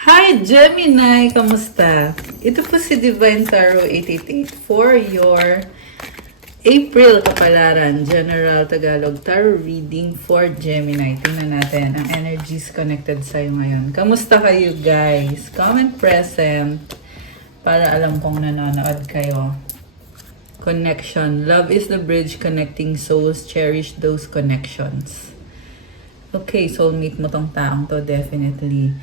Hi Gemini! Kamusta? Ito po si Divine Tarot 888 for your April kapalaran, General Tagalog Tarot Reading for Gemini. Tingnan natin ang energies connected sa'yo ngayon. Kamusta kayo guys? Comment present para alam kong nanonood kayo. Connection. Love is the bridge connecting souls. Cherish those connections. Okay, soulmate mo tong taong to definitely.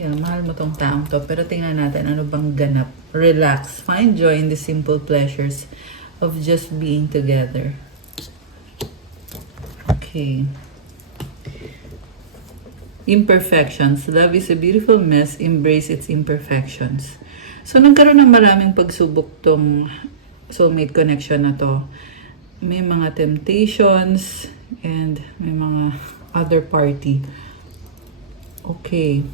Mahal mo tong taong to. Pero tingnan natin ano bang ganap. Relax. Find joy in the simple pleasures of just being together. Okay. Imperfections. Love is a beautiful mess. Embrace its imperfections. So, nagkaroon ng maraming pagsubok tong soulmate connection na to. May mga temptations and may mga other party. Okay.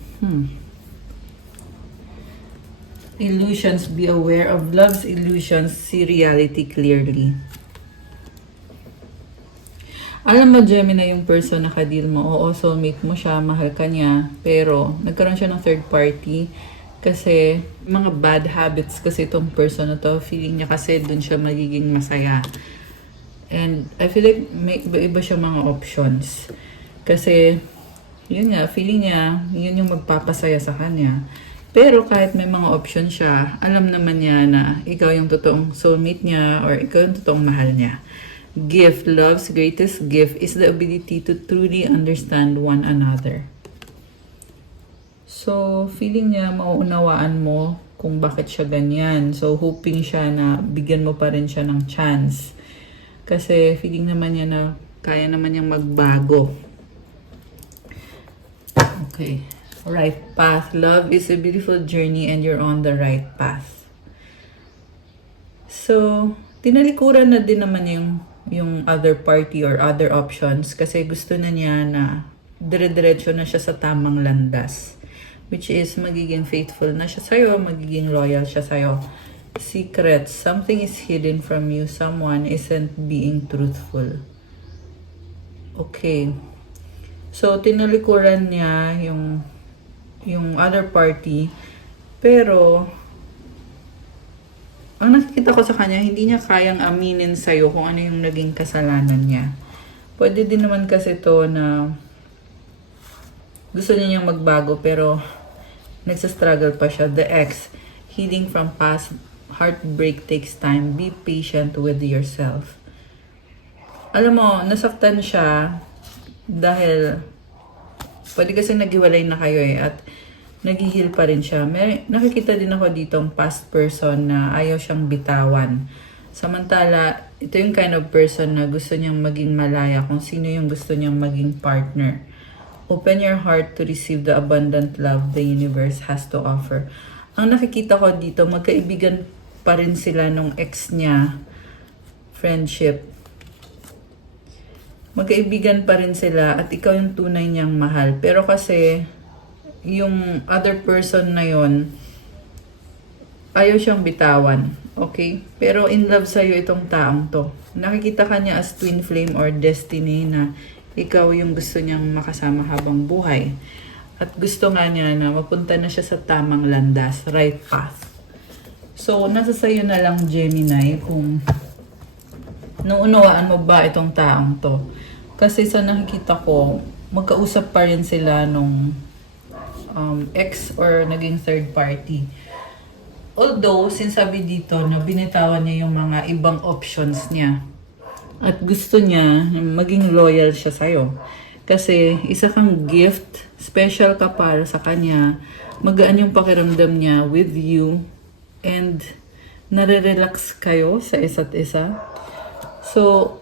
Illusions. Be aware of love's illusions. See reality clearly. Alam mo, Gemini, yung person na kadil mo, oo, soulmate mo siya, mahal ka niya, pero nagkaroon siya ng third party kasi mga bad habits kasi itong person na to, feeling niya kasi dun siya magiging masaya. And I feel like may iba siya mga options. Kasi yun nga, feeling niya, yun yung magpapasaya sa kanya. Pero kahit may mga option siya, alam naman niya na ikaw yung totoong soulmate niya or ikaw yung totoong mahal niya. Gift. Love's greatest gift is the ability to truly understand one another. So, feeling niya, mauunawaan mo kung bakit siya ganyan. So, hoping siya na bigyan mo pa rin siya ng chance. Kasi feeling naman niya na kaya naman niyang magbago. Okay. Right path. Love is a beautiful journey and you're on the right path. So, tinalikuran na din naman yung other party or other options kasi gusto na niya na dire-diretso na siya sa tamang landas. Which is magiging faithful na siya sa'yo, magiging loyal siya sa'yo. Secrets. Something is hidden from you. Someone isn't being truthful. Okay. So, tinalikuran niya yung other party. Pero, ang nakikita ko sa kanya, hindi niya kayang aminin sa'yo kung ano yung naging kasalanan niya. Pwede din naman kasi to na gusto niya niyang magbago pero nagsastruggle pa siya. The ex, healing from past heartbreak takes time. Be patient with yourself. Alam mo, nasaktan siya dahil pwede kasi naghiwalay na kayo at naghihil pa rin siya. Nakikita din ako ditong past person na ayaw siyang bitawan. Samantala, ito yung kind of person na gusto niyang maging malaya kung sino yung gusto niyang maging partner. Open your heart to receive the abundant love the universe has to offer. Ang nakikita ko dito, magkaibigan pa rin sila nung ex niya. Friendship. Magkaibigan pa rin sila at ikaw yung tunay niyang mahal. Pero kasi, yung other person na yon ayaw siyang bitawan. Okay? Pero in love sa'yo itong taong to. Nakikita ka niya as twin flame or destiny na ikaw yung gusto niyang makasama habang buhay. At gusto nga niya na mapunta na siya sa tamang landas, right path. So, nasa sa'yo na lang, Gemini, kung nauunawaan mo ba itong taong to. Kasi sa nakikita ko, magkausap pa rin sila nung ex or naging third party. Although, sinasabi dito na binitawan niya yung mga ibang options niya. At gusto niya maging loyal siya sa'yo. Kasi isa kang gift, special ka para sa kanya, magaan yung pakiramdam niya with you, and nare-relax kayo sa isa't isa. So,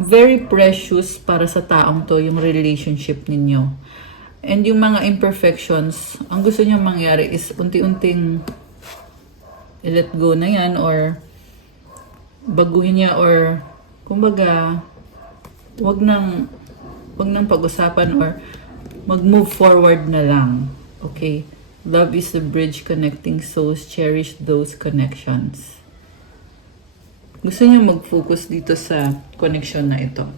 very precious para sa taong to yung relationship ninyo. And yung mga imperfections, ang gusto niya mangyari is unti-unting i-let go na yan or baguhin niya or kumbaga wag nang pag-usapan or mag-move forward na lang. Okay? Love is the bridge connecting souls. Cherish those connections. Gusto niya mag-focus dito sa connection na ito.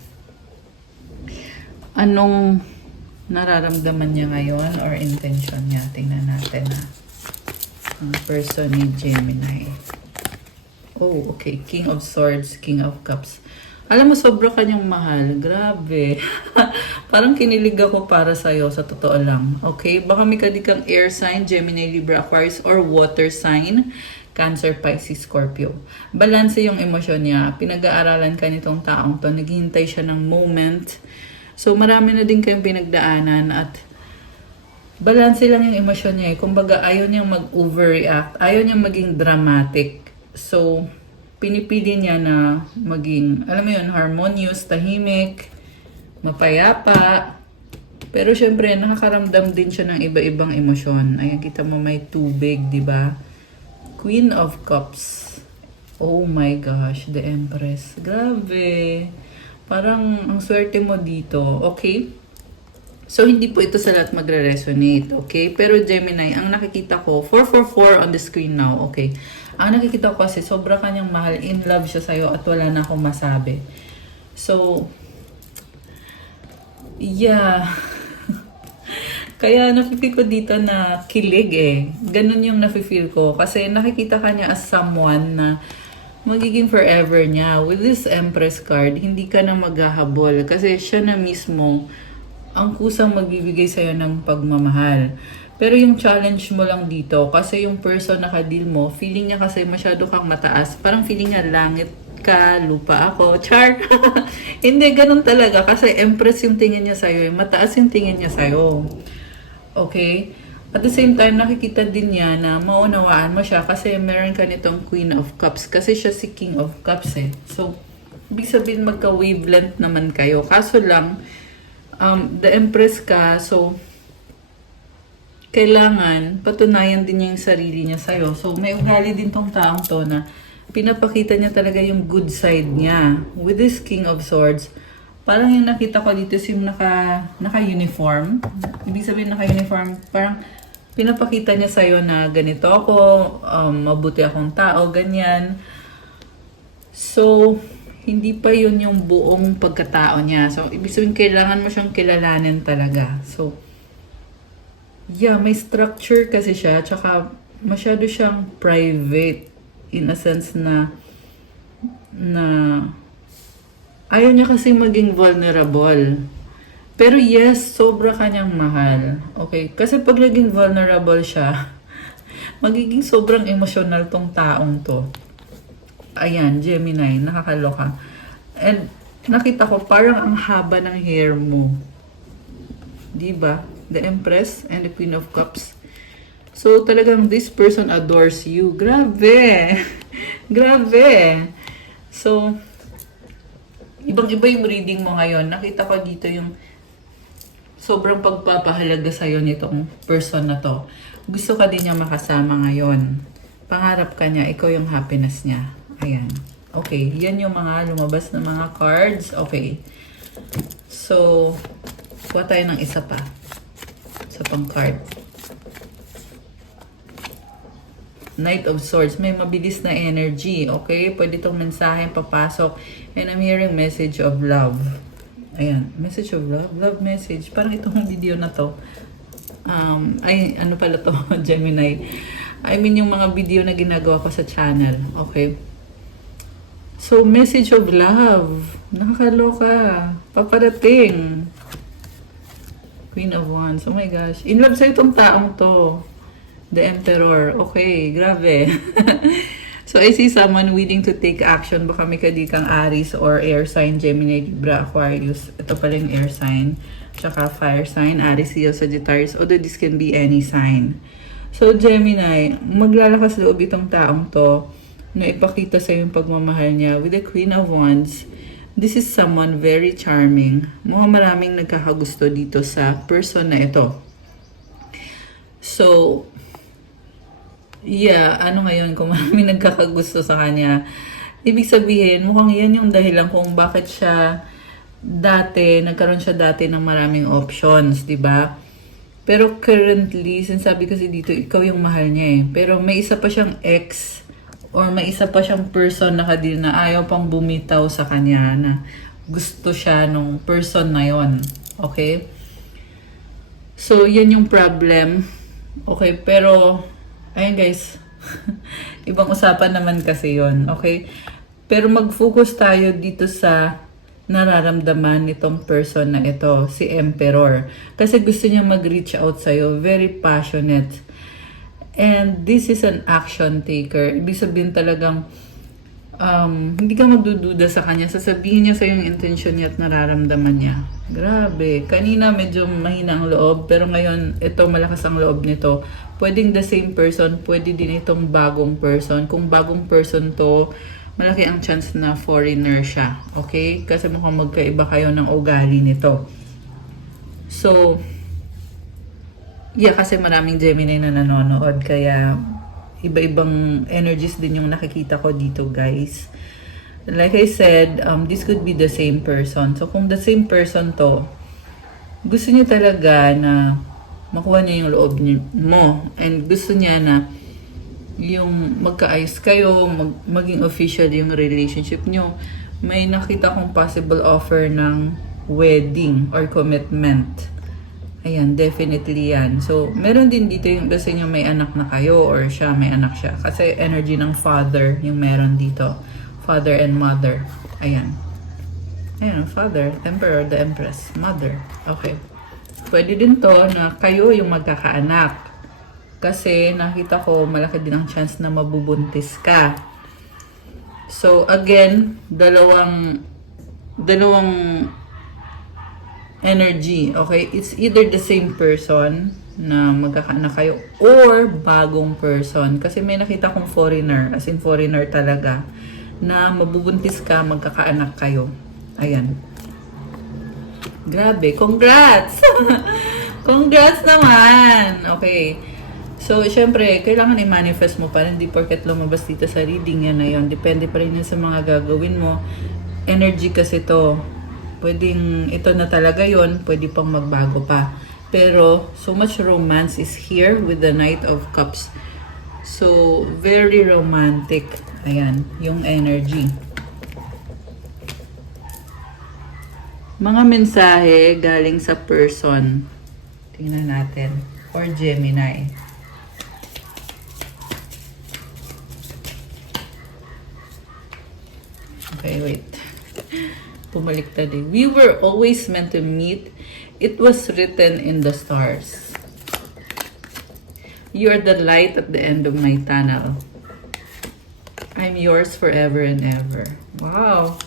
Anong nararamdaman niya ngayon or intention niya. Tingnan natin ha. Ang person ni Gemini. Oh, okay. King of Swords, King of Cups. Alam mo, sobra kanyang mahal. Grabe. Parang kinilig ako para sa'yo, sa totoo lang. Okay? Baka may kadikang air sign, Gemini, Libra, Aquarius, or water sign, Cancer, Pisces, Scorpio. Balanse yung emosyon niya. Pinag-aaralan ka nitong taong to. Naghihintay siya ng moment. So, marami na din kayong pinagdaanan at balanse lang yung emosyon niya. Kumbaga, ayaw niyang mag-overreact. Ayaw niyang maging dramatic. So, pinipili niya na maging, alam mo yun, harmonious, tahimik, mapayapa. Pero syempre, nakakaramdam din siya ng iba-ibang emosyon. Ayan, kita mo may tubig, di ba? Queen of Cups. Oh my gosh, the Empress. Grabe. Parang ang swerte mo dito. Okay? So, hindi po ito sa lahat magre-resonate. Okay? Pero Gemini, ang nakikita ko, 444 on the screen now. Okay? Ang nakikita ko kasi, sobra kanyang mahal. In love siya sa'yo at wala na akong masabi. So, yeah. Kaya nakikita ko dito na kilig eh. Ganun yung nafe-feel ko. Kasi nakikita ka niya as someone na magiging forever niya. With this Empress card, hindi ka na maghahabol. Kasi siya na mismo ang kusang magbibigay sa'yo ng pagmamahal. Pero yung challenge mo lang dito, kasi yung person na ka-deal mo, feeling niya kasi masyado kang mataas. Parang feeling niya langit ka, lupa ako, char. Hindi, ganun talaga. Kasi Empress yung tingin niya sa'yo. Mataas yung tingin niya sa'yo. Okay? At the same time, nakikita din niya na maunawaan mo siya kasi meron ka nitong Queen of Cups. Kasi siya si King of Cups eh. So, ibig sabihin magka-wavelength naman kayo. Kaso lang, the Empress ka, so kailangan patunayan din niya yung sarili niya sa'yo. So, may ugali din tong taong to na pinapakita niya talaga yung good side niya. With this King of Swords, parang yung nakita ko dito is yung naka-uniform. Ibig sabihin naka-uniform, parang pinapakita niya sa'yo na ganito ako, mabuti akong tao, ganyan. So, hindi pa yun yung buong pagkatao niya. So, ibig sabihin kailangan mo siyang kilalanin talaga. So, yeah, may structure kasi siya, tsaka masyado siyang private in a sense na ayaw niya kasi maging vulnerable. Pero yes, sobra kanyang mahal. Okay, kasi pag naging vulnerable siya, magiging sobrang emotional tong taong to. Ayan, Gemini, nakakaloka. And nakita ko parang ang haba ng hair mo. 'Di ba? The Empress and the Queen of Cups. So, talagang this person adores you. Grabe! Grabe! So, ibang-iba yung reading mo ngayon. Nakita ko dito yung sobrang pagpapahalaga sa'yo nitong person na to. Gusto ka din niya makasama ngayon. Pangarap ka niya, ikaw yung happiness niya. Ayan. Okay, yan yung mga lumabas na mga cards. Okay. So, kuha tayo ng isa pa. Sa pang-card. Knight of Swords. May mabilis na energy. Okay? Pwede itong mensahe papasok. And I'm hearing message of love. Ayan. Message of love? Love message. Parang itong video na to. Ano pala to? Gemini. I mean yung mga video na ginagawa ko sa channel. Okay? So, message of love. Nakakaloka. Paparating. Queen of Wands. Oh my gosh. In love sa itong taong to. The Emperor. Okay, grabe. So, I see someone willing to take action. Baka may kadikang Aries or air sign, Gemini, Libra, Aquarius. Ito pala yung air sign. Tsaka fire sign, Aries, Leo, Sagittarius. Although this can be any sign. So, Gemini, maglalakas loob itong taong to na ipakita sa yung pagmamahal niya with the Queen of Wands. This is someone very charming. Mukhang maraming nagkakagusto dito sa person na ito. So, yeah, ano ngayon kung maraming nagkakagusto sa kanya. Ibig sabihin, mukhang yan yung dahilan kung bakit siya nagkaroon siya dati ng maraming options, di ba? Pero currently, sinasabi kasi dito, ikaw yung mahal niya eh. Pero may isa pa siyang ex or may isa pa siyang person na kadil na ayaw pang bumitaw sa kanya na gusto siya nung person na yon. Okay? So, yan yung problem. Okay, pero, ayun guys, ibang usapan naman kasi yon, okay? Pero mag-focus tayo dito sa nararamdaman nitong person na ito, si Emperor. Kasi gusto niya mag-reach out sa'yo, very passionate. And this is an action taker. Ibig sabihin talagang hindi ka magdududa sa kanya. Sasabihin niya sa yung intention niya at nararamdaman niya. Grabe. Kanina medyo mahina ang loob, pero ngayon, ito malakas ang loob nito. Pwedeng the same person, pwede din itong bagong person. Kung bagong person to, malaki ang chance na foreigner siya. Okay? Kasi mukhang magkaiba kayo ng ugali nito. So, yeah, kasi maraming Gemini na nanonood, kaya iba-ibang energies din yung nakikita ko dito, guys. Like I said, this could be the same person. So, kung the same person to, gusto niya talaga na makuha niya yung loob mo. And gusto niya na yung magkaayos kayo, maging official yung relationship nyo. May nakita kong possible offer ng wedding or commitment. Ayan, definitely yan. So, meron din dito yung kasi nyo may anak na kayo or siya, may anak siya. Kasi energy ng father yung meron dito. Father and mother. Ayan. Ayan, father, emperor, the empress, mother. Okay. Pwede din to na kayo yung magkakaanak. Kasi nakita ko malaki din ang chance na mabubuntis ka. So, again, dalawang energy, okay? It's either the same person na magkakaanak kayo or bagong person. Kasi may nakita kong foreigner, as in foreigner talaga, na mabubuntis ka, magkakaanak kayo. Ayan. Grabe, congrats! Congrats naman! Okay. So, syempre, kailangan i-manifest mo pa rin. Hindi porket lumabas dito sa reading yan na yun. Depende pa rin yun sa mga gagawin mo. Energy kasi to. Pwedeng ito na talaga yon, pwede pang magbago pa. Pero, so much romance is here with the Knight of Cups. So, very romantic. Ayan, yung energy. Mga mensahe galing sa person. Tingnan natin. Or Gemini. Okay, wait. Pumaliktad eh. We were always meant to meet. It was written in the stars. You are the light at the end of my tunnel. I'm yours forever and ever. Wow.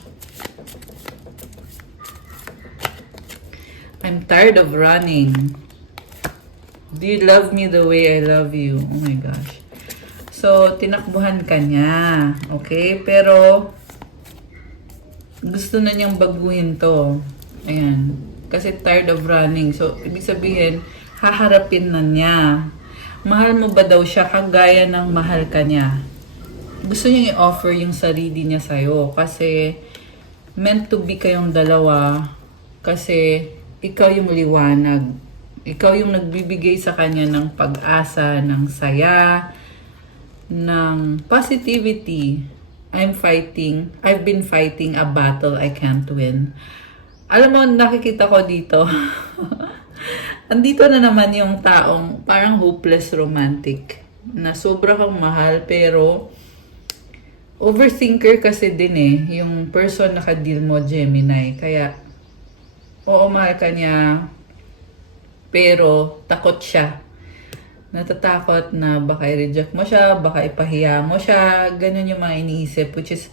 I'm tired of running. Do you love me the way I love you? Oh my gosh. So, tinakbuhan ka niya. Okay? Pero, gusto na niyang baguhin to. Ayan. Kasi tired of running. So, ibig sabihin, haharapin na niya. Mahal mo ba daw siya kagaya ng mahal ka niya? Gusto niyang i-offer yung sarili niya sa'yo. Kasi, meant to be kayong dalawa. Kasi, ikaw yung liwanag. Ikaw yung nagbibigay sa kanya ng pag-asa, ng saya, ng positivity. I've been fighting a battle I can't win. Alam mo, nakikita ko dito. Andito na naman yung taong parang hopeless romantic. Na sobra kang mahal, pero overthinker kasi din eh. Yung person na ka-deal mo, Gemini. Kaya, oo, mahal ka niya, pero takot siya. Natatakot na baka i-reject mo siya, baka ipahiya mo siya, ganun yung mga iniisip, which is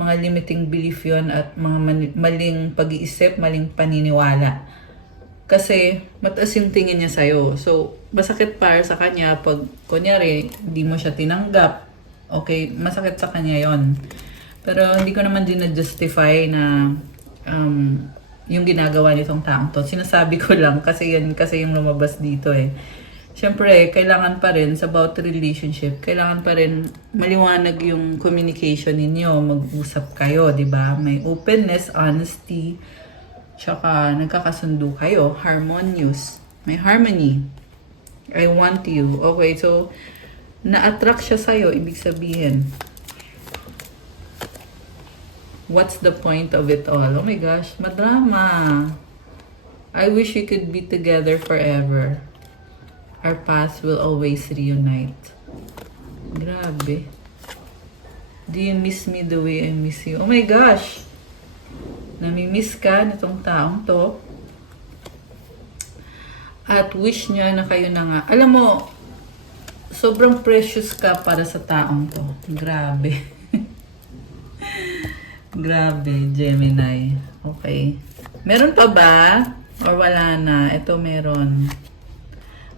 mga limiting belief yun at mga maling pag-iisip, maling paniniwala. Kasi mataas yung tingin niya sa'yo. So, masakit para sa kanya pag, kunyari, hindi mo siya tinanggap. Okay, masakit sa kanya yon. Pero hindi ko naman din na-justify na yung ginagawa nitong taong to. Sinasabi ko lang kasi yan kasi yung lumabas dito eh. Siyempre, kailangan pa rin sa about relationship, kailangan pa rin maliwanag yung communication ninyo, mag-usap kayo, di ba? May openness, honesty, tsaka nagkakasundo kayo, harmonious, may harmony. I want you. Okay, so, na-attract siya sa'yo, ibig sabihin. What's the point of it all? Oh my gosh, madrama. I wish we could be together forever. Our paths will always reunite. Grabe. Do you miss me the way I miss you? Oh my gosh! Namimiss ka nitong taong to. At wish niya na kayo na nga. Alam mo, sobrang precious ka para sa taong to. Grabe. Grabe, Gemini. Okay. Meron pa ba? Or wala na? Ito meron.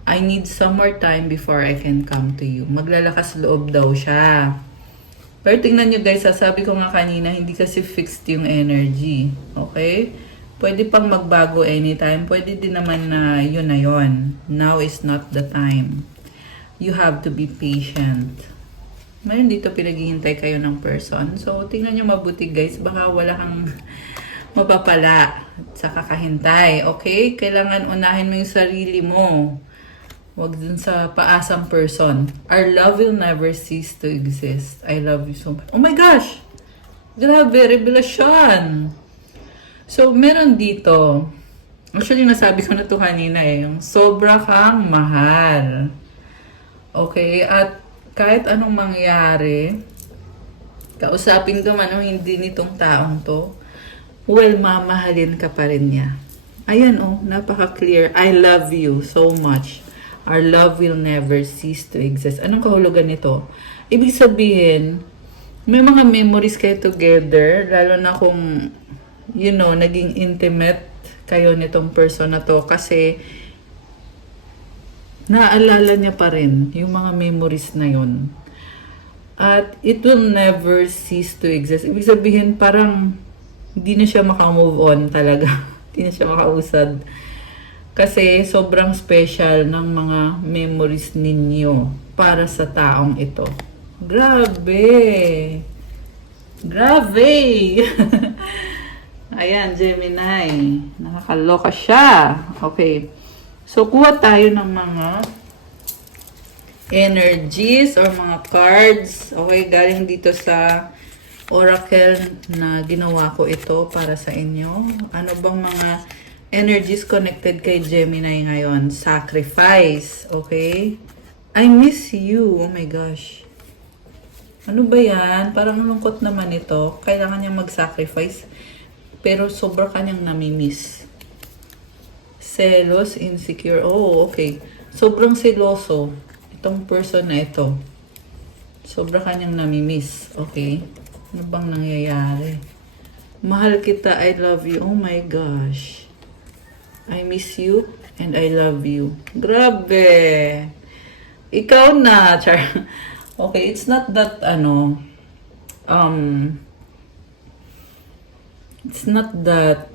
I need some more time before I can come to you. Maglalakas loob daw siya. Pero tingnan nyo guys, sabi ko nga kanina, hindi kasi fixed yung energy. Okay? Pwede pang magbago anytime. Pwede din naman na yun na yun. Now is not the time. You have to be patient. Mayroon dito pinaghihintay kayo ng person. So, tingnan nyo mabuti guys. Baka wala kang mapapala sa kakahintay. Okay? Kailangan unahin mo yung sarili mo. Huwag dun sa paasang person. Our love will never cease to exist. I love you so much. Oh my gosh! Grabe, revelasyon! So, meron dito. Actually, nasabi ko na to kanina eh. Yung sobra kang mahal. Okay? At kahit anong mangyari, kausapin ka man o hindi nitong taong to, well, mamahalin ka pa rin niya. Ayan oh, napaka-clear. I love you so much. Our love will never cease to exist. Anong kahulugan nito? Ibig sabihin, may mga memories kayo together, lalo na kung, you know, naging intimate kayo nitong person na to kasi naalala niya pa rin yung mga memories na yon. At it will never cease to exist. Ibig sabihin, parang hindi na siya makamove on talaga. Hindi na siya makausad. Kasi sobrang special ng mga memories ninyo para sa taong ito. Grabe! Grabe! Ayan, Gemini. Nakakaloka siya. Okay. So, kuha tayo ng mga energies or mga cards. Okay, galing dito sa Oracle na ginawa ko ito para sa inyo. Ano bang mga energies connected kay Gemini ngayon? Sacrifice, okay? I miss you. Oh my gosh. Ano ba yan? Parang lungkot naman ito. Kailangan niya mag-sacrifice. Pero sobra kanyang namimiss. Selos, insecure. Oh, okay. Sobrang seloso. Itong person na ito. Sobra kanyang namimiss. Okay. Ano bang nangyayari? Mahal kita, I love you. Oh my gosh. I miss you and I love you. Grabe. Ikaw na, Char. Okay, it's not that, it's not that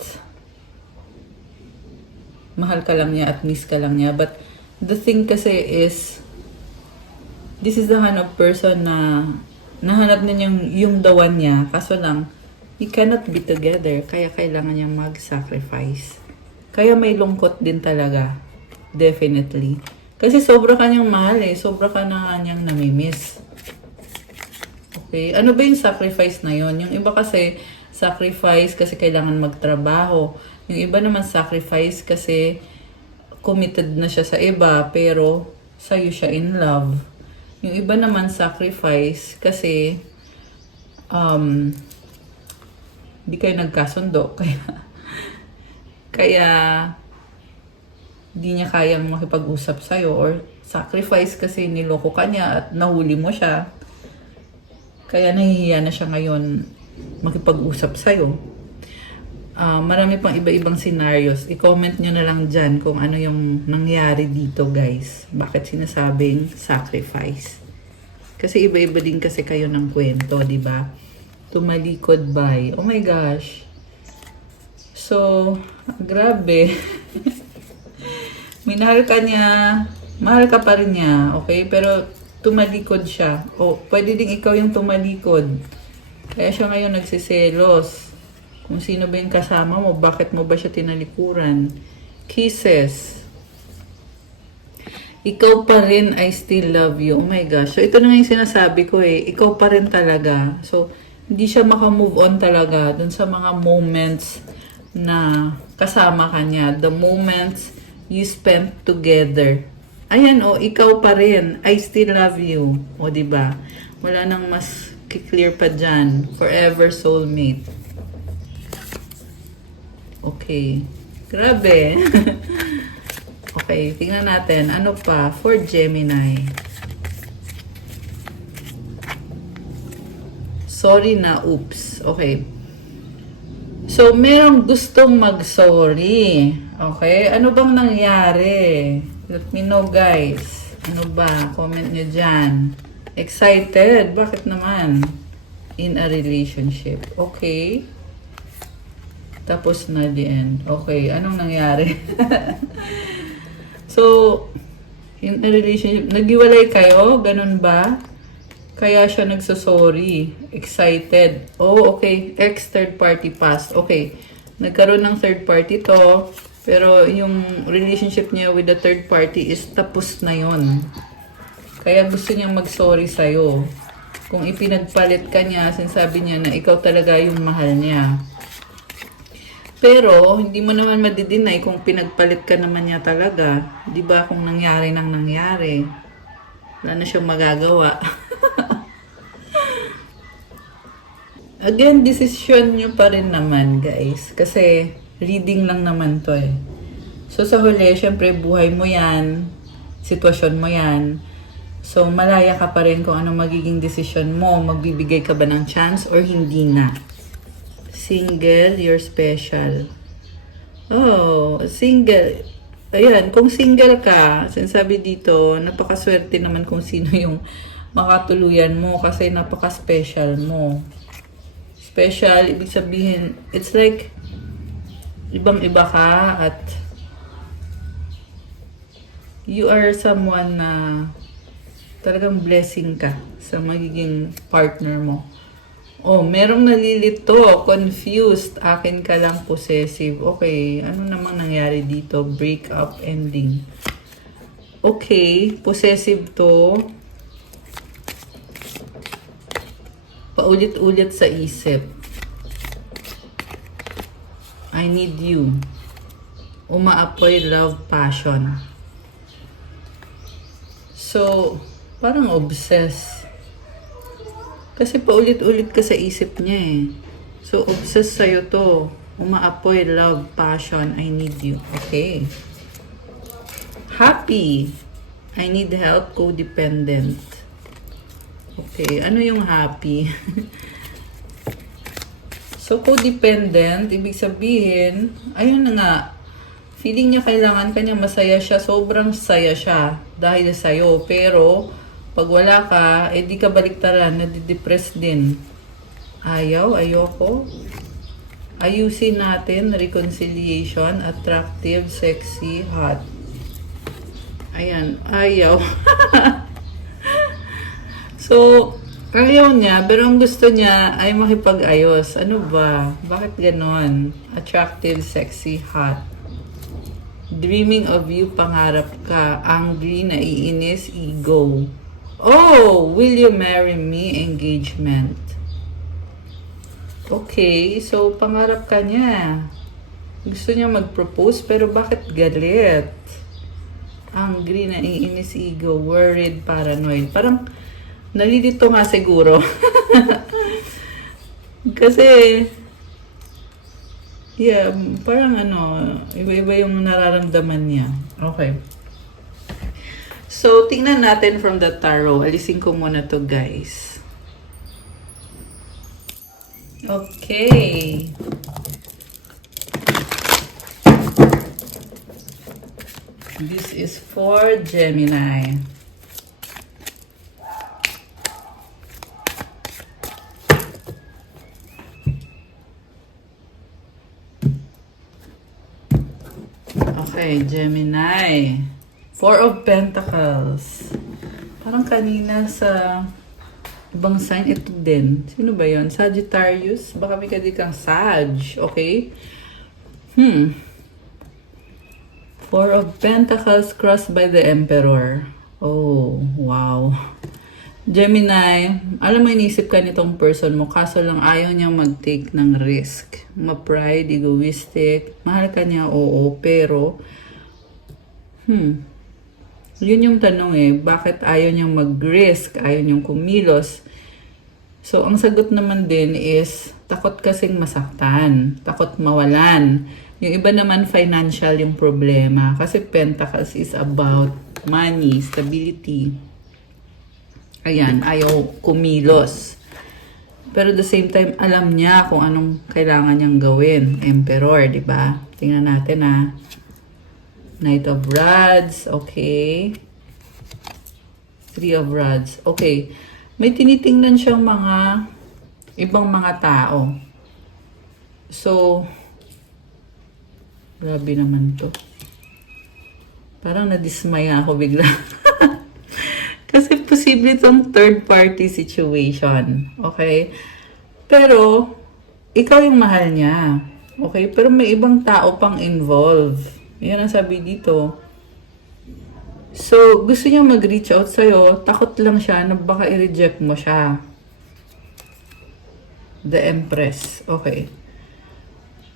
mahal ka lang niya at miss ka lang niya. But the thing kasi is, this is the kind of person na nahanap niya yung the one niya. Kaso lang, you cannot be together. Kaya kailangan niya mag-sacrifice. Kaya may lungkot din talaga. Definitely. Kasi sobra kanyang mahal eh. Sobra ka na kanyang namimiss. Okay. Ano ba yung sacrifice na yon? Yung iba kasi, sacrifice kasi kailangan magtrabaho. Yung iba naman sacrifice kasi committed na siya sa iba, pero sa'yo siya in love. Yung iba naman sacrifice kasi di kayo nagkasundo. Kaya di niya kayang makipag-usap sa'yo, or sacrifice kasi niloko ka niya at nahuli mo siya. Kaya nahihiya na siya ngayon makipag-usap sa'yo. Marami pang iba-ibang scenarios. I-comment nyo na lang dyan kung ano yung nangyari dito, guys. Bakit sinasabing sacrifice? Kasi iba-iba din kasi kayo ng kwento, di ba? Tumalikod by. Oh my gosh. So, grabe. Minahal ka niya. Mahal ka pa rin niya. Okay? Pero tumalikod siya. O, pwede din ikaw yung tumalikod. Kaya siya ngayon nagsiselos. Kung sino ba yung kasama mo, bakit mo ba siya tinalikuran? Kisses. Ikaw pa rin, I still love you. Oh my gosh. So, ito na nga yung sinasabi ko eh. Ikaw pa rin talaga. So, hindi siya makamove on talaga dun sa mga moments na kasama ka niya. The moments you spent together. Ayan, ikaw pa rin. I still love you. O, diba? Wala nang mas clear pa dyan. Forever soulmate. Okay. Grabe. Okay, tingnan natin. Ano pa? For Gemini. Sorry na, oops. Okay. So, merong gustong mag-sorry. Okay? Ano bang nangyari? Let me know, guys. Ano ba? Comment nyo dyan. Excited? Bakit naman? In a relationship. Okay. Tapos na the end. Okay. Anong nangyari? So, in a relationship, naghiwalay kayo? Ganun ba? Kaya siya nagsasorry. Excited. Oh, okay. Ex third party past. Okay. Nagkaroon ng third party to. Pero yung relationship niya with the third party is tapos na yon. Kaya gusto niyang mag-sorry sa'yo. Kung ipinagpalit ka niya, sinasabi niya na ikaw talaga yung mahal niya. Pero, hindi mo naman madidinay kung pinagpalit ka naman niya talaga. Di ba kung nangyari nang nangyari? Wala na siyang magagawa. Again, decision nyo pa rin naman, guys. Kasi, reading lang naman to eh. So, sa huli, syempre, buhay mo yan. Sitwasyon mo yan. So, malaya ka pa rin kung ano magiging decision mo. Magbibigay ka ba ng chance or hindi na. Single, you're special. Oh, single. Ayan, kung single ka, sinasabi dito, napakaswerte naman kung sino yung makatuluyan mo kasi napaka-special mo. Special, ibig sabihin, it's like, ibang-iba ka at you are someone na talagang blessing ka sa magiging partner mo. Oh, merong nalilito, confused, akin ka lang possessive. Okay, ano namang nangyari dito? Breakup, ending. Okay, possessive to. Paulit-ulit sa isip. I need you. Umaapoy love, passion. So, parang obsessed. Kasi paulit-ulit ka sa isip niya eh. So, obsessed sa'yo to. Umaapoy love, passion, I need you. Okay. Happy. I need help, codependent. Okay, ano yung happy? So, codependent, ibig sabihin, ayun na nga, feeling niya kailangan kanya masaya siya, sobrang saya siya dahil sa'yo. Pero, pag wala ka, di ka baliktaran, nadidepress din. Ayoko. Ayusin natin, reconciliation, attractive, sexy, hot. Ayan, ayaw. So, ayaw niya, pero ang gusto niya ay makipag-ayos. Ano ba? Bakit ganon? Attractive, sexy, hot. Dreaming of you, pangarap ka. Angry, naiinis, ego. Oh, will you marry me? Engagement. Okay, so pangarap ka niya. Gusto niya mag-propose, pero bakit galit? Angry, naiinis, ego, worried, paranoid. Parang nalilito nga siguro. Kasi, yeah, parang iba-iba yung nararamdaman niya. Okay. So, tingnan natin from the tarot. Alisin ko muna to, guys. Okay. This is for Gemini. Okay, Gemini. Four of Pentacles. Parang kanina sa ibang sign, ito din. Sino ba yon? Sagittarius? Baka may kang Sag. Okay? Four of Pentacles crossed by the Emperor. Oh, wow. Gemini, alam mo inisip ka nitong person mo, kaso lang ayaw niyang mag-take ng risk. Ma-pride, egoistic, mahal ka niya, oo, pero, yun yung tanong bakit ayaw niyang mag-risk, ayaw niyang kumilos. So, ang sagot naman din is, takot kasing masaktan, takot mawalan. Yung iba naman, financial yung problema. Kasi Pentacles is about money, stability. Ayan, ayaw kumilos. Pero at the same time, alam niya kung anong kailangan niyang gawin. Emperor, di ba? Tingnan natin Knight of Rods, okay. Three of Rods, okay. May tinitingnan siyang mga ibang mga tao. So, grabe naman to. Parang nadismaya ako bigla. Kasi posible itong third party situation. Okay? Pero, ikaw yung mahal niya. Okay? Pero may ibang tao pang involved. Yan ang sabi dito. So, gusto niya mag-reach out sa'yo. Takot lang siya na baka i-reject mo siya. The Empress. Okay.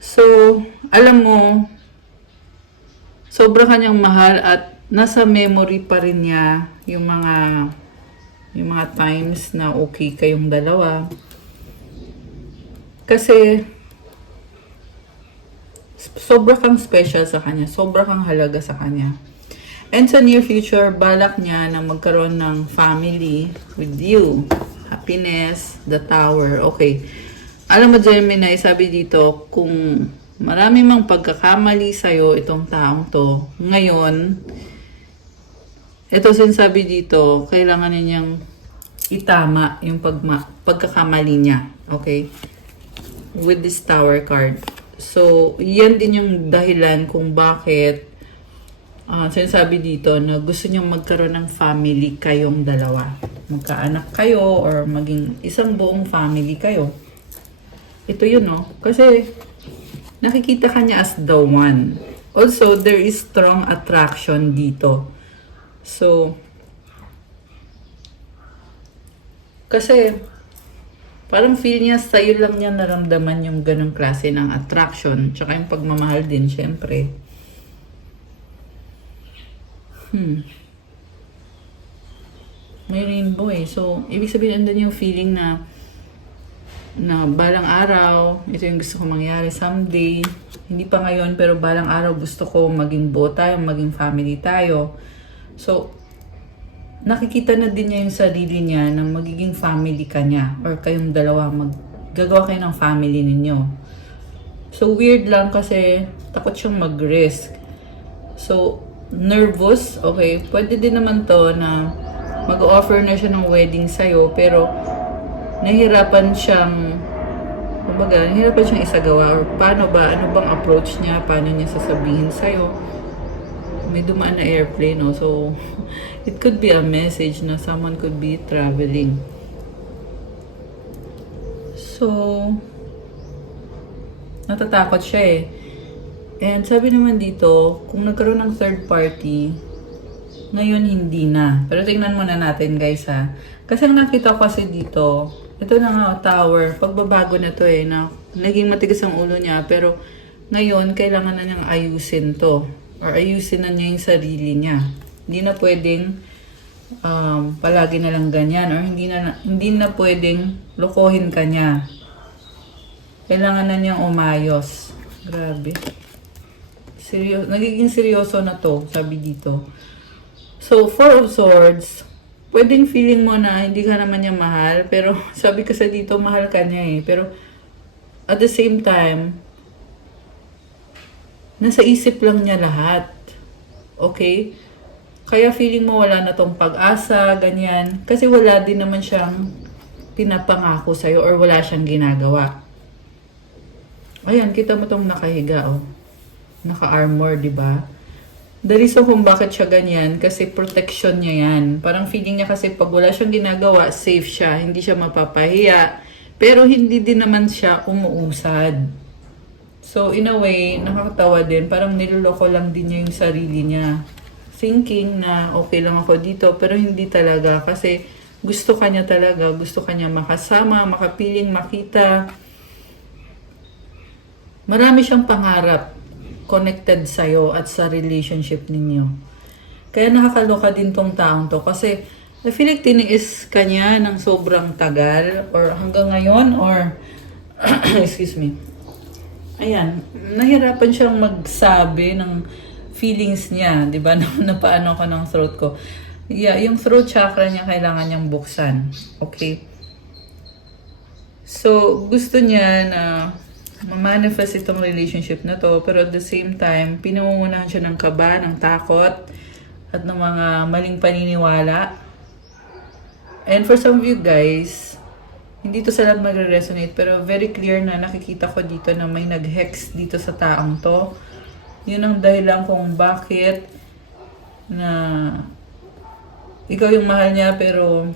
So, alam mo, sobra kanyang mahal at nasa memory pa rin niya yung mga times na okay kayong dalawa. Kasi sobra kang special sa kanya, sobra kang halaga sa kanya. And sa near future, balak niya na magkaroon ng family with you. Happiness, the tower. Okay. Alam mo, Gemini, sabi dito, kung marami mang pagkakamali sa'yo itong taong to, ngayon, ito sinasabi dito, kailangan niyang itama yung pagkakamali niya. Okay? With this tower card. So, yan din yung dahilan kung bakit sinasabi dito na gusto niyang magkaroon ng family kayong dalawa. Magkaanak kayo or maging isang buong family kayo. Ito yun, no? Kasi nakikita ka niya as the one. Also, there is strong attraction dito. So, kasi parang feel niya sa'yo lang niya naramdaman yung ganong klase ng attraction. Tsaka yung pagmamahal din, syempre. May rainbow So, ibig sabihin andun yung feeling na balang araw, ito yung gusto ko mangyari someday. Hindi pa ngayon, pero balang araw gusto ko maging buo tayo, maging family tayo. So, nakikita na din niya yung sarili niya na magiging family ka niya or kayong dalawa gagawa kayo ng family ninyo. So, weird lang kasi takot siyang mag-risk. So, nervous, okay, pwede din naman to na mag-offer na siya ng wedding sa'yo pero nahihirapan siyang isagawa or paano ba, ano bang approach niya, paano niya sasabihin sa'yo. May dumaan na airplane, no? So, it could be a message na someone could be traveling. So, natatakot siya And sabi naman dito, kung nagkaroon ng third party, ngayon hindi na. Pero tingnan muna natin guys Kasi ang nakita ko kasi dito, ito na nga tower, pagbabago na to na naging matigas ang ulo niya, pero ngayon kailangan na niyang ayusin to. Or ayusin na niya yung sarili niya. Hindi na pwedeng palagi na lang ganyan or hindi na pwedeng lokohin ka niya. Kailangan na niyang umayos. Grabe. Nagiging seryoso na to, sabi dito. So, Four of Swords, pwedeng feeling mo na hindi ka naman niya mahal, pero sabi kasi dito, mahal ka niya Pero, at the same time, nasa isip lang niya lahat. Okay? Kaya feeling mo wala na tong pag-asa, ganyan. Kasi wala din naman siyang pinapangako sa'yo or wala siyang ginagawa. Ayan, kita mo tong nakahiga, Naka-armor, di ba? The reason kung bakit siya ganyan, kasi protection niya yan. Parang feeling niya kasi pag wala siyang ginagawa, safe siya. Hindi siya mapapahiya. Pero hindi din naman siya umuusad. So, in a way, nakakatawa din. Parang niloloko lang din niya yung sarili niya. Thinking na okay lang ako dito, pero hindi talaga. Kasi Gusto ka niya talaga, gusto ka niya makasama, makapiling, makita. Marami siyang pangarap connected sa'yo at sa relationship ninyo. Kaya nakakaloka din tong taong to kasi I feel like tiniis ka niya ng sobrang tagal or hanggang ngayon or excuse me. Ayan, nahirapan siyang magsabi ng feelings niya, 'di ba? Napaano ko ng throat ko. Yeah, yung throat chakra niya kailangan niyang buksan. Okay? So, gusto niya na ma-manifest itong relationship na to, pero at the same time, pinangungunahan siya ng kaba, ng takot, at ng mga maling paniniwala. And for some of you guys, hindi to sa lahat magre-resonate, pero very clear na nakikita ko dito na may nag-hex dito sa taong to. Yun ang dahilan kung bakit na ikaw yung mahal niya, pero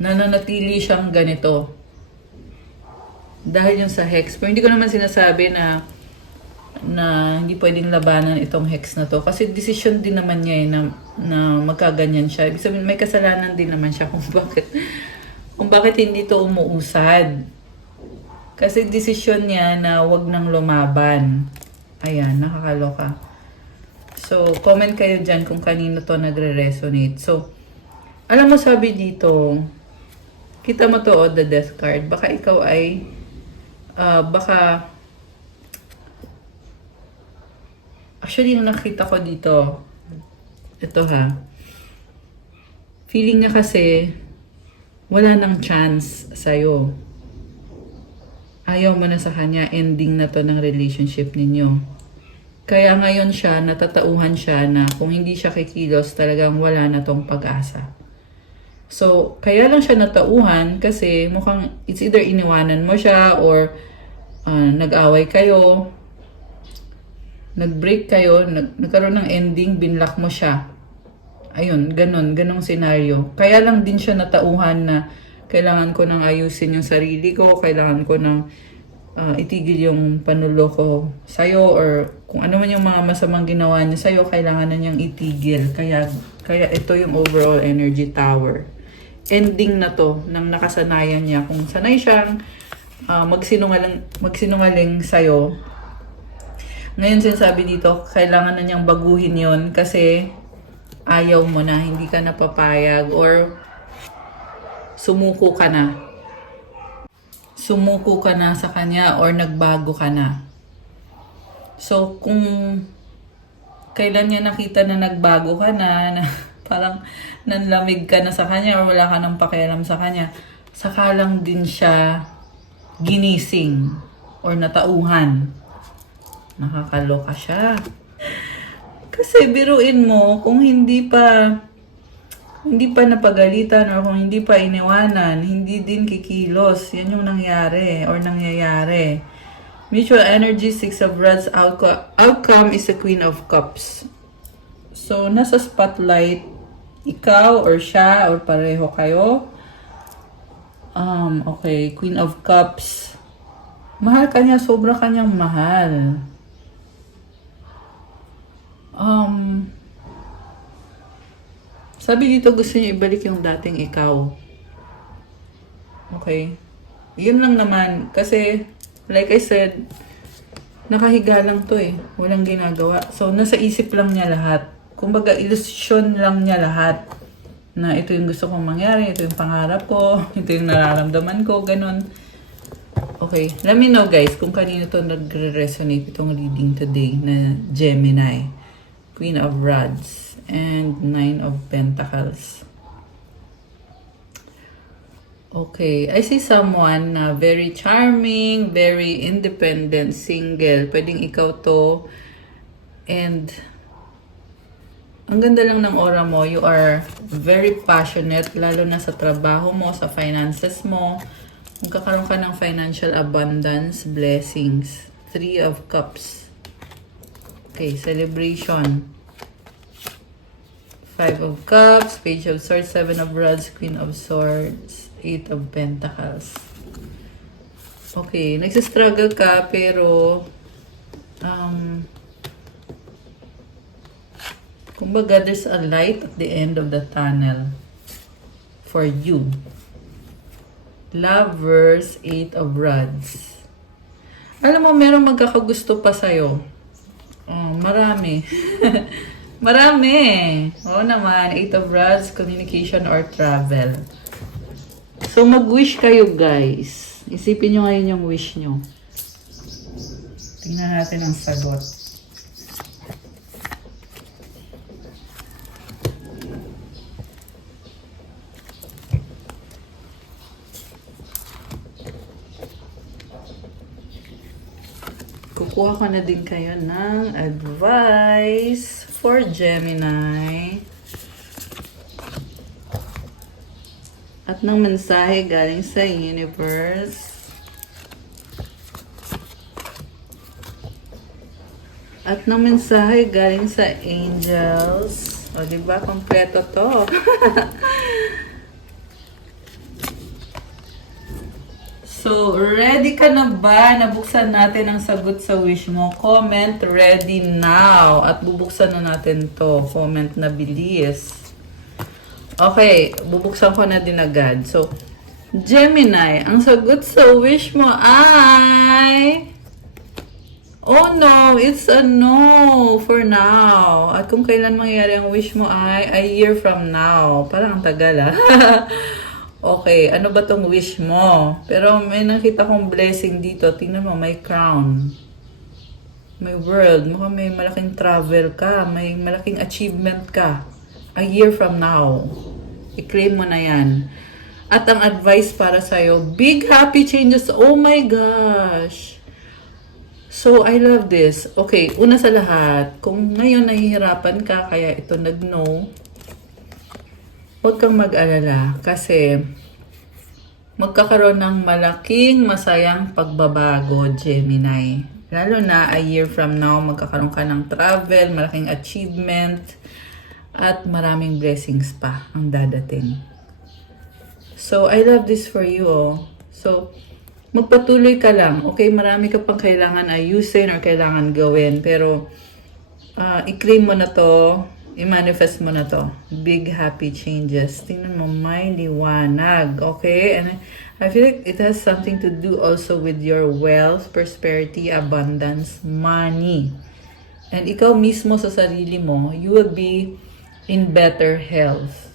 nananatili siyang ganito. Dahil yung sa hex. Pero hindi ko naman sinasabi na hindi pwedeng labanan itong hex na to. Kasi decision din naman niya na magkaganyan siya. Ibig sabihin, may kasalanan din naman siya kung bakit hindi to umuusad. Kasi decision niya na wag nang lumaban. Ayan, nakakaloka. So, comment kayo dyan kung kanino to nagre-resonate. So, alam mo sabi dito, kita mo to the death card. Baka ikaw ay actually, nung nakita ko dito, ito ha, feeling niya kasi wala nang chance sa'yo. Ayaw mo na sa kanya, ending na to ng relationship ninyo. Kaya ngayon siya, natatauhan siya na kung hindi siya kikilos, talagang wala na tong pag-asa. So, kaya lang siya natauhan kasi mukhang it's either iniwanan mo siya or nag-away kayo, nag-break kayo, nagkaroon ng ending, binlock mo siya. Ayun, ganong senaryo. Kaya lang din siya natauhan na kailangan ko nang ayusin yung sarili ko, kailangan ko nang itigil yung panuloko sa'yo or kung ano man yung mga masamang ginawa niya sa'yo, kailangan na niyang itigil. Kaya ito yung overall energy tower. Ending na to ng nakasanayan niya. Kung sanay siyang magsinungaling sa'yo, ngayon sinasabi dito, kailangan na niyang baguhin yon kasi ayaw mo na, hindi ka napapayag or sumuko ka na. Sumuko ka na sa kanya or nagbago ka na. So, kung kailan niya nakita na nagbago ka na parang nanlamig ka na sa kanya or wala ka nang pakialam sa kanya, saka lang din siya ginising or natauhan. Nakakaloka siya. Kasi biruin mo, kung hindi pa napagalitan or kung hindi pa iniwanan, hindi din kikilos. Yan yung nangyari or nangyayari. Mutual energy, 6 of Rods, outcome is the Queen of Cups. So, nasa spotlight, ikaw or siya or pareho kayo. Okay, Queen of Cups. Mahal ka niya, sobra kanyang mahal. Sabi dito gusto niya ibalik yung dating ikaw. Okay? Yun lang naman. Kasi, like I said, nakahiga lang to eh. Walang ginagawa. So, nasa isip lang niya lahat. Kumbaga, ilusyon lang niya lahat. Na ito yung gusto kong mangyari, ito yung pangarap ko, ito yung nararamdaman ko, ganun. Okay, let me know guys kung kanino to nagre-resonate itong reading today na Gemini. Queen of Rods and 9 of Pentacles. Okay, I see someone na very charming, very independent, single. Pwedeng ikaw to. And ang ganda lang ng aura mo. You are very passionate, lalo na sa trabaho mo, sa finances mo. Magkakaroon ka ng financial abundance, blessings. 3 of Cups. Okay, celebration. 5 of Cups, Page of Swords, 7 of Rods, Queen of Swords, 8 of Pentacles. Okay, nagsistruggle ka pero kumbaga there's a light at the end of the tunnel. for you. Lovers, 8 of Rods. Alam mo, meron magkakagusto pa sa'yo. Oh, marami. Marami. Oo naman, 8 of Rods, communication or travel. So, mag-wish kayo, guys. Isipin nyo ngayon yung wish nyo. Tingnan natin ang sagot. Kukuha ko na din kayo ng advice for Gemini. At ng mensahe galing sa universe. At ng mensahe galing sa angels. O, diba? Kompleto to. So, ready ka na ba? Nabuksan natin ang sagot sa wish mo. Comment ready now. At bubuksan na natin to. Comment na bilis. Okay, bubuksan ko na din agad. So, Gemini, ang sagot sa wish mo ay... Oh no, it's a no for now. At kung kailan mangyayari ang wish mo ay a year from now. Parang ang tagal ah. Okay, ano ba tong wish mo? Pero may nakita kong blessing dito. Tingnan mo, may crown. May world. Mukhang may malaking travel ka. May malaking achievement ka. A year from now. I-claim mo na yan. At ang advice para sa'yo, big happy changes. Oh my gosh! So, I love this. Okay, una sa lahat, kung ngayon nahihirapan ka, kaya ito nag-no, huwag kang mag-alala kasi magkakaroon ng malaking masayang pagbabago, Gemini. Lalo na a year from now, magkakaroon ka ng travel, malaking achievement, at maraming blessings pa ang dadating. So, I love this for you, oh. So, magpatuloy ka lang. Okay, marami ka pang kailangan ayusin or kailangan gawin. Pero, i-claim mo na to, i-manifest mo na to. Big happy changes. Tingnan mo, may liwanag. Okay? And I feel like it has something to do also with your wealth, prosperity, abundance, money. And ikaw mismo sa sarili mo, you will be in better health.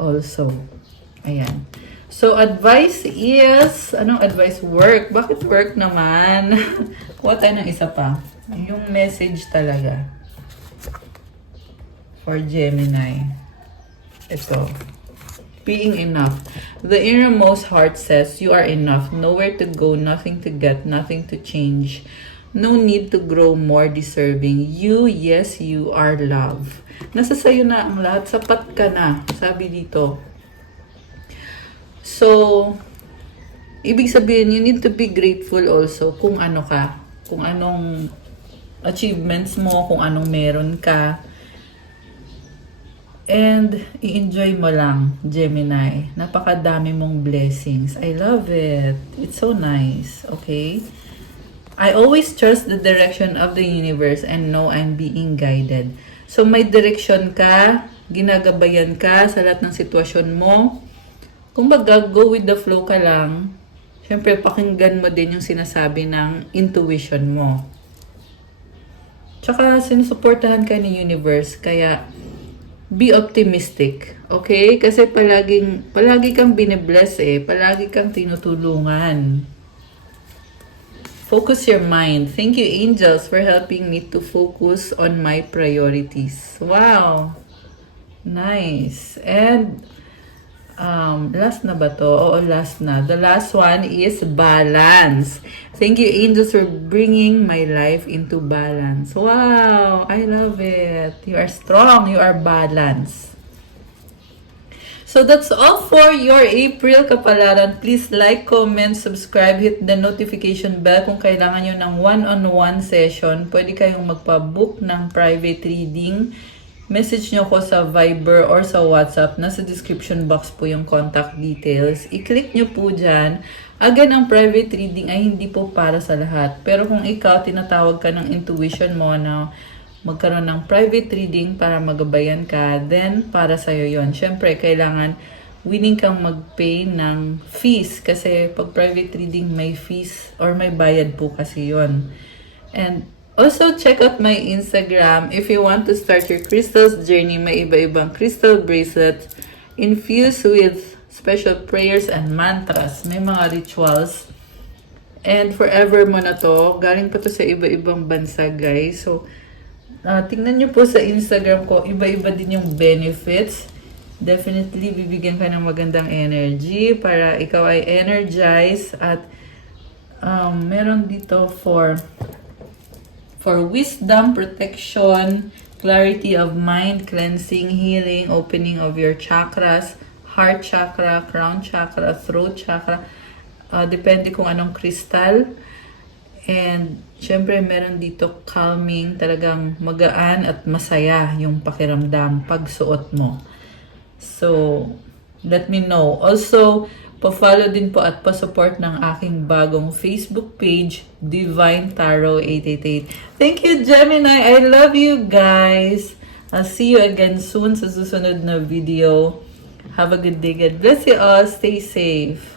Also. Ayan. So, advice is, anong advice? Work. Bakit work naman? Kuha tayo ng isa pa. Yung message talaga. For Gemini. Ito. Being enough. The innermost heart says, you are enough. Nowhere to go, nothing to get, nothing to change. No need to grow more deserving. You, yes, you are love. Nasa sayo na ang lahat. Sapat ka na. Sabi dito. So, ibig sabihin, you need to be grateful also kung ano ka. Kung anong achievements mo, kung anong meron ka. And, i-enjoy mo lang, Gemini. Napakadami mong blessings. I love it. It's so nice. Okay? I always trust the direction of the universe and know I'm being guided. So, may direction ka, ginagabayan ka sa lahat ng sitwasyon mo. Kung baga, go with the flow ka lang. Siyempre, pakinggan mo din yung sinasabi ng intuition mo. Tsaka, sinusuportahan ka ni universe. Kaya, be optimistic. Okay? Kasi palagi kang binibless eh. Palagi kang tinutulungan. Focus your mind. Thank you, angels, for helping me to focus on my priorities. Wow! Nice. And, last na ba to? Oo, last na. The last one is balance. Thank you, angels, for bringing my life into balance. Wow! I love it. You are strong. You are balanced. So that's all for your April Kapalaran. Please like, comment, subscribe, hit the notification bell kung kailangan nyo ng one-on-one session. Pwede kayong magpa-book ng private reading. Message nyo ko sa Viber or sa WhatsApp. Nasa description box po yung contact details. I-click nyo po dyan. Again, ang private reading ay hindi po para sa lahat. Pero kung ikaw, tinatawag ka ng intuition mo na magkaroon ng private reading para magabayan ka, then para sa'yo yon. Siyempre, kailangan willing kang mag-pay ng fees. Kasi pag private reading, may fees or may bayad po kasi yon. And also, check out my Instagram if you want to start your crystals journey. May iba-ibang crystal bracelets infused with special prayers and mantras. May mga rituals. And forever mo na to. Galing pa to sa iba-ibang bansa, guys. So, tingnan nyo po sa Instagram ko. Iba-iba din yung benefits. Definitely, bibigyan ka ng magandang energy para ikaw ay energize. At meron dito for wisdom, protection, clarity of mind, cleansing, healing, opening of your chakras, heart chakra, crown chakra, throat chakra. Depende kung anong crystal. And syempre meron dito calming, talagang magaan at masaya yung pakiramdam pag suot mo. So, let me know. Also, pa-follow din po at pa-support ng aking bagong Facebook page, Divine Tarot 888. Thank you, Gemini. I love you guys. I'll see you again soon sa susunod na video. Have a good day. God bless you all. Stay safe.